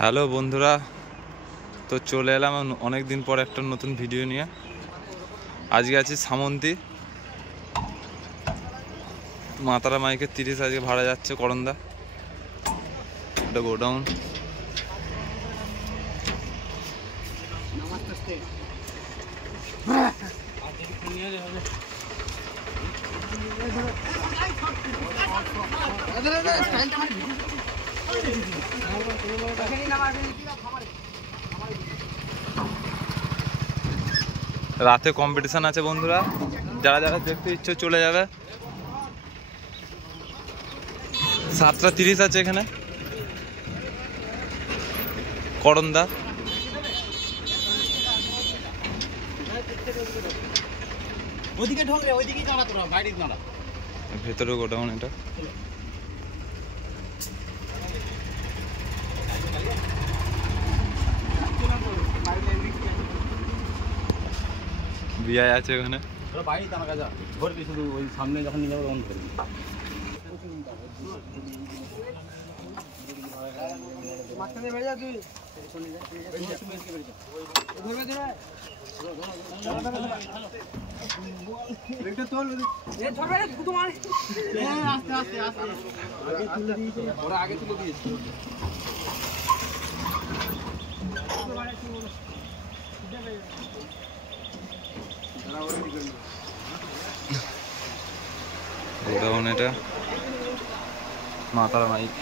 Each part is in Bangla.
হ্যালো বন্ধুরা, তো চলে এলাম অনেক দিন পর একটা নতুন ভিডিও নিয়ে। আজকে আছি সামন্তী মাতারা মাইকে 30 আজকে ভাড়া যাচ্ছে করন্দা। এটা গোডাউন। রাতে কম্পিটিশন আছে বন্ধুরা, যারা যারা দেখতে ইচ্ছে চলে যাবে। 7:30 আছে এখানে করন্দা। ভেতরে গোডাউন এটা। বিয়ে আছে ওখানে। শুধু ওই সামনে যখন নিয়ে যাবো তখন ধরবি। আগে তুলে দিয়েছি। গোডাউন এটা মাতারা মাইক।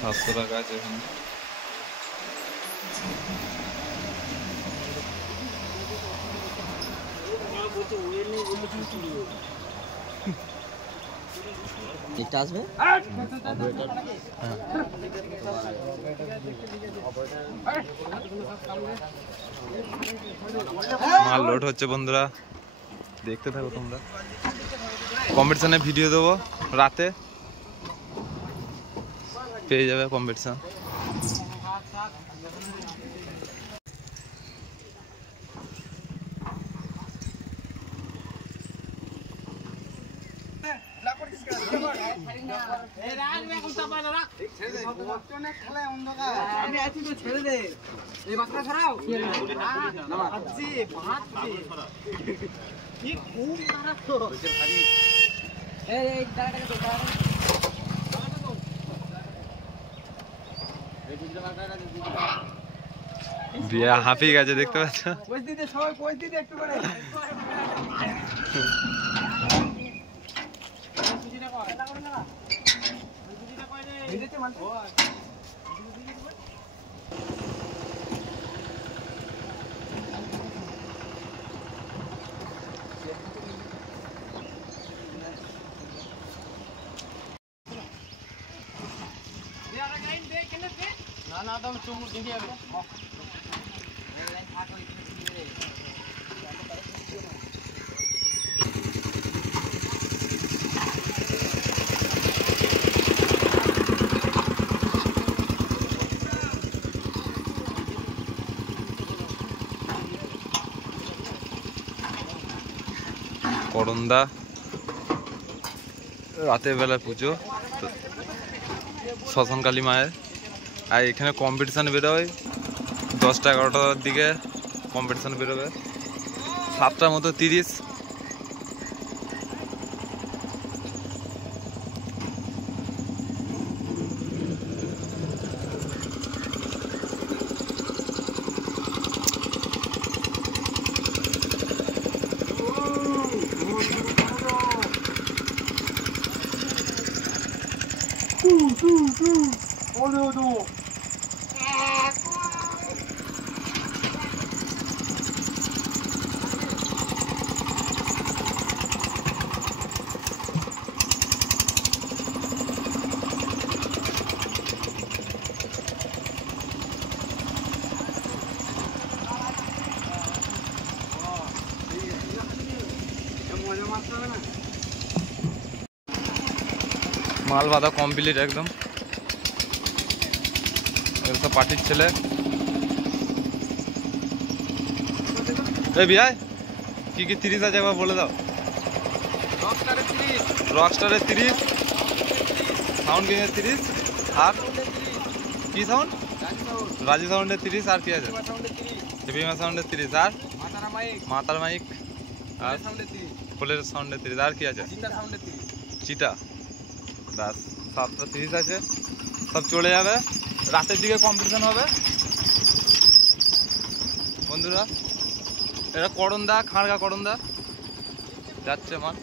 700 টাকা আছে এখানে। আসবে মাল লোড হচ্ছে বন্ধুরা, দেখতে থাকো তোমরা। কম্পিটিশনের ভিডিও দেবো রাতে, পেয়ে যাবে কম্পিটিশন। আমি আছি তো, ছেড়ে দে। এই বাচ্চা ছাড়াও কি খুব খারাপ তো। বিয়ে হাঁপিয়ে গেছে, দেখতে পাচ্ছ। সবাই পয়সা দিতে একটু করে। না তো আমি চুমুক দেখি যাবে। করন্দা রাতের বেলা পুজো, শ্মশানকালী মায়ের। আর এখানে কম্পিটিশান বেরোয় 10টা-11টার দিকে কম্পিটিশান বেরোবে। 7টার মতো 30। মাল বাঁধা কমপ্লিট একদম। এগুলো সব পার্টির ছেলে। এই বিয়ায় কি কি 30 আছে একবার বলে দাও। রকস্টারের 30, রকস্টারের 30, সাউন্ড কিংয়ের 30 আর কি সাউন্ড? রাজি সাউন্ডের 30 আর কি আছে? হেভিমা সাউন্ডের 30 আর মাতার মাইক আর ফুলের সাউন্ডের 30 আর কি আছে? চিটা। ব্যাস 7টা 30 আছে, সব চলে যাবে। রাতের দিকে কম্পিটিশন হবে বন্ধুরা। এটা করন্দা, খাড়গা করন্দা যাচ্ছে মাল।